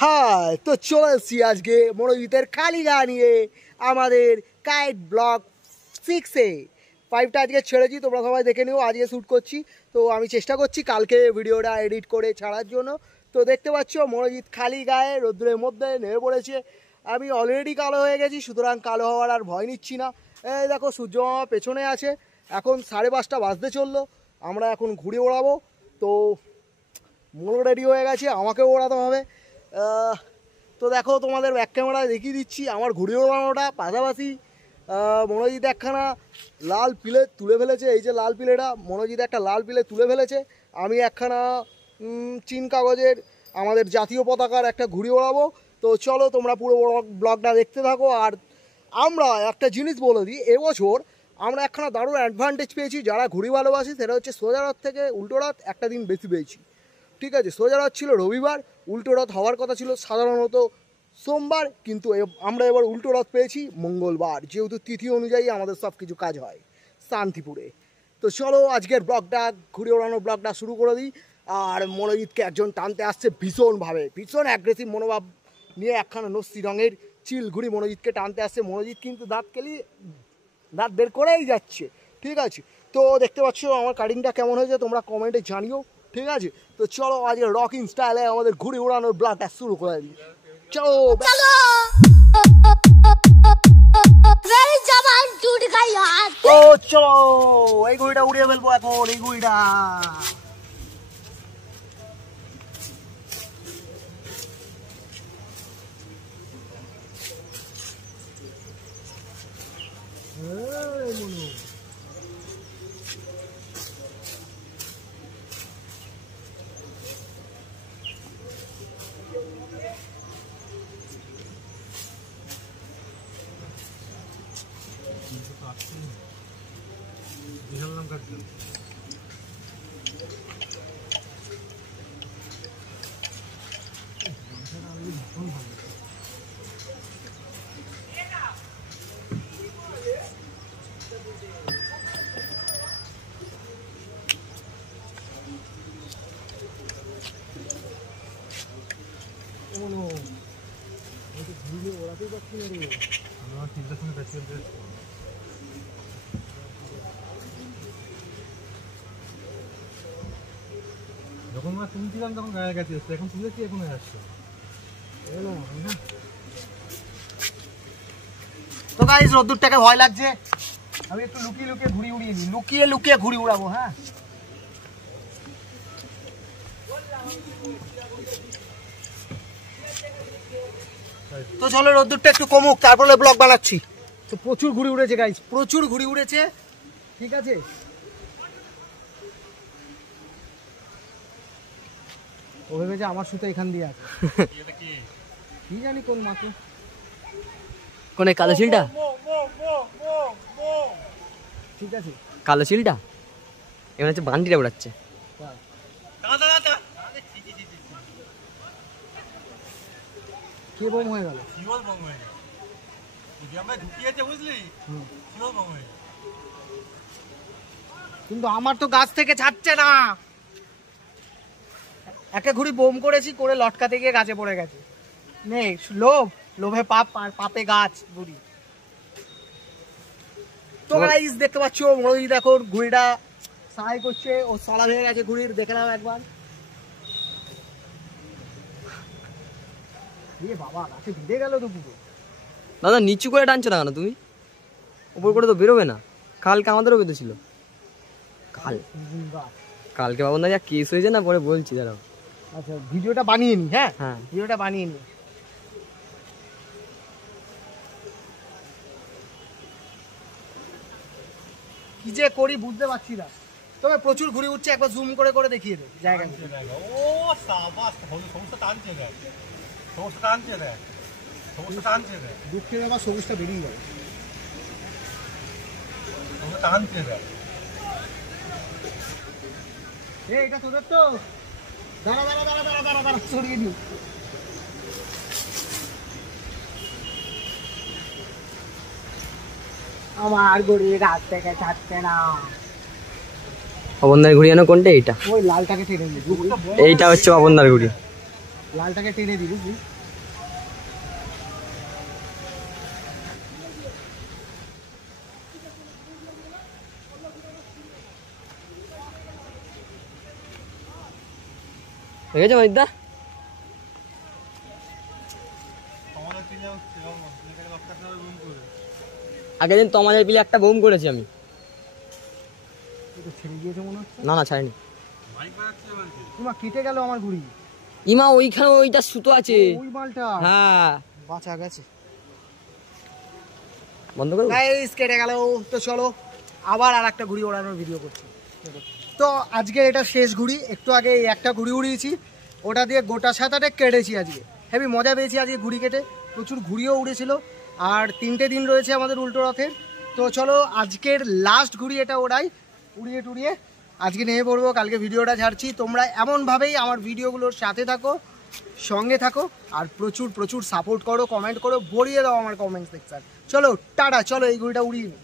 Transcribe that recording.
High, তো চলে এসছি আজকে মনোজিতের খালি গা নিয়ে আমাদের কাইট ব্লগ 6-এ। 5টা আজকে ছেড়েছি, তোমরা সবাই দেখে নিও। আজকে শ্যুট করছি, তো আমি চেষ্টা করছি কালকে ভিডিওটা এডিট করে ছাড়ার জন্য। তো দেখতে পাচ্ছ মনোজিৎ খালি গায়ে রোদ্রের মধ্যে নেমে পড়েছে। আমি অলরেডি কালো হয়ে গেছি, সুতরাং কালো হওয়ার আর ভয় নিচ্ছি না। এই দেখো সূর্য মামা পেছনে আছে। এখন 5:30 বাজতে চললো, আমরা এখন ঘুরে ওড়াবো। তো মনো রেডি হয়ে গেছে, আমাকেও ওড়াতে হবে। তো দেখো তোমাদের ব্যাক ক্যামেরায় দেখিয়ে দিচ্ছি আমার ঘুড়ি ওড়ানোটা। পাশাপাশি মনোজিৎ একখানা লাল প্লেট তুলে ফেলেছে। এই যে লাল প্লেটটা, মনোজিৎ একটা লাল প্লেট তুলে ফেলেছে। আমি একখানা চীন কাগজের আমাদের জাতীয় পতাকার একটা ঘুড়ি ওড়াবো। তো চলো তোমরা পুরো ব্লগটা দেখতে থাকো। আর আমরা একটা জিনিস বলে দিই, এবছর আমরা একখানা দারুণ অ্যাডভান্টেজ পেয়েছি যারা ঘুড়ি ভালোবাসি। সেটা হচ্ছে সোজা রথ থেকে উল্টো রথ একটা দিন বেশি পেয়েছি। ঠিক আছে, সোজা রথ ছিল রবিবার, উল্টো রথ হওয়ার কথা ছিল সাধারণত সোমবার, কিন্তু আমরা এবার উল্টো রথ পেয়েছি মঙ্গলবার, যেহেতু তিথি অনুযায়ী আমাদের সব কিছু কাজ হয় শান্তিপুরে। তো চলো আজকের ব্লগটা, ঘুরে ওড়ানোর ব্লগটা শুরু করে দিই। আর মনোজিৎকে একজন টানতে আসছে ভীষণভাবে, ভীষণ অ্যাগ্রেসিভ মনোভাব নিয়ে একখানা নস্যি রঙের চিল ঘুড়ি মনোজিৎকে টানতে আসছে। মনোজিৎ কিন্তু দাঁত বের করেই যাচ্ছে। ঠিক আছে, তো দেখতে পাচ্ছ আমার কাটিংটা কেমন হয়েছে তোমরা কমেন্টে জানিও। ঠিক আছে, তো চলো আজকে রকিং স্টাইলে আমাদের ঘুড়ি উড়ানোর ব্লগটা শুরু করে দিই। চলো ও চলো, এই ঘুড়িটা উড়িয়ে ফেলবো এখন। এই ঘুড়িটা যখন আমরা তুলছিলাম তখন গায়ে গাছে আসছে, এখন তুলেছি এখন আসছে। তো গাইস রোদ্দুরটাকে ভয় লাগছে, আমি একটু লুকিয়ে লুকিয়ে ঘুড়ি উড়িয়ে নিই। লুকিয়ে ঘুড়ি উড়াবো। হ্যাঁ, তো চলো রোদ্দুরটা একটু কমুক, তারপরে ব্লগ বানাচ্ছি। তো প্রচুর ঘুড়ি উড়েছে গাইস, প্রচুর ঘুড়ি উড়েছে। ঠিক আছে, ও ভেবেছে আমার সুতো এখান দিয়ে আছে। কি জানি কোন মাকে, কোনে কালো শিলটা? ঠিক আছে, কালো শিলটা এমন হচ্ছে বান্ডিটা উড়াচ্ছে। কে বোম হয়ে গেল? কিন্তু আমার তো গাছ থেকে ছাড়ছে না। একটা ঘুড়ি বোম করেছি, করে লটকাতে গিয়ে গাছে পড়ে গেছে। নে লোভে পাপ, আর পাপে গাছ ঘুড়ি। তো গাইস দেখতে পাচ্ছ মনোজিৎ এখন ঘুড়িটা সাহায্য করছে। ও সালা হয়ে গেছে ঘুড়ির, দেখে নাও একবার। বাবা গাছে ভিড়ে গেল তো পুরো। দাদা নিচু করে টানছো না কেন তুমি? উপর করে তো বেরোবে না। কালকে আমাদেরও বেঁধেছিল। কালকে বাবন দা যা কেস হয়েছে না, পরে বলছি দাঁড়াও। আচ্ছা, ভিডিওটা বানিয়ে নি। হ্যাঁ, হ্যাঁ ভিডিওটা বানিয়ে নি। কি যে করি বুঝতে পারছি না, তবে প্রচুর ঘুরে উঠছে। একবার জুম করে করে দেখিয়ে দে জায়গা। ও সাবাস, সমস্ত টানছে দেয়, সমস্ত টানছে দেয়, সমস্ত টানছে দেয়। দুঃখের আবার সবুজটা বেরিয়ে গেল, সমস্ত টানছে দেয়। এটা তোদের তো। দাঁড়া দাঁড়া দাঁড়া দাঁড়া দাঁড়া দাঁড়া, সরিয়ে দিও। আমার ঘুড়ি গাছ থেকে ছাড়ছে না। পাবনদার ঘুড়ি জানো কোনটা? এইটা, ওই লালটাকে টেনে দিই। এইটা হচ্ছে পাবনদার ঘুড়ি। লালটাকে টেনে দিই বুঝলি। হয়ে গেছে মহিদা? আমাদের পিলে হচ্ছে এটাকে রক্ত করে রুম করে আগের দিন তোমাদের পিলে একটা বোম করেছি আমি। এটা ছেড়ে গিয়েছে মনে হচ্ছে। না না ছাড়েনি। মাইক বাজাচ্ছে বলছে ইমা কেটে গেল আমার ঘুড়ি। ইমা ওইখানে ওইটা সুতো আছে। ওই মালটা হ্যাঁ বাঁচা গেছে। বন্ধ করো। গাইস কেটে গেল। তো চলো আবার আর একটা ঘুড়ি ওড়ানোর ভিডিও করছি। তো আজকে এটা শেষ ঘুড়ি। একটু আগে এই একটা ঘুড়ি উড়িয়েছি, ওটা দিয়ে গোটা ছাতাটা কেটেছি আজকে। হেবি মজা পেয়েছি আজকে ঘুড়ি কেটে, প্রচুর ঘুড়িও উড়েছিল। আর 3টে দিন রয়েছে আমাদের উল্টো রথের। তো চলো আজকের লাস্ট ঘুড়ি এটা ওড়াই, উড়িয়ে টুড়িয়ে আজকে নেমে পড়বো। কালকে ভিডিওটা ছাড়ছি। তোমরা এমনভাবেই আমার ভিডিওগুলোর সাথে থাকো, সঙ্গে থাকো, আর প্রচুর প্রচুর সাপোর্ট করো, কমেন্ট করো, ভরিয়ে দাও আমার কমেন্ট সেকশন। চলো টাটা, চলো এই ঘুড়িটা উড়িয়ে নিই।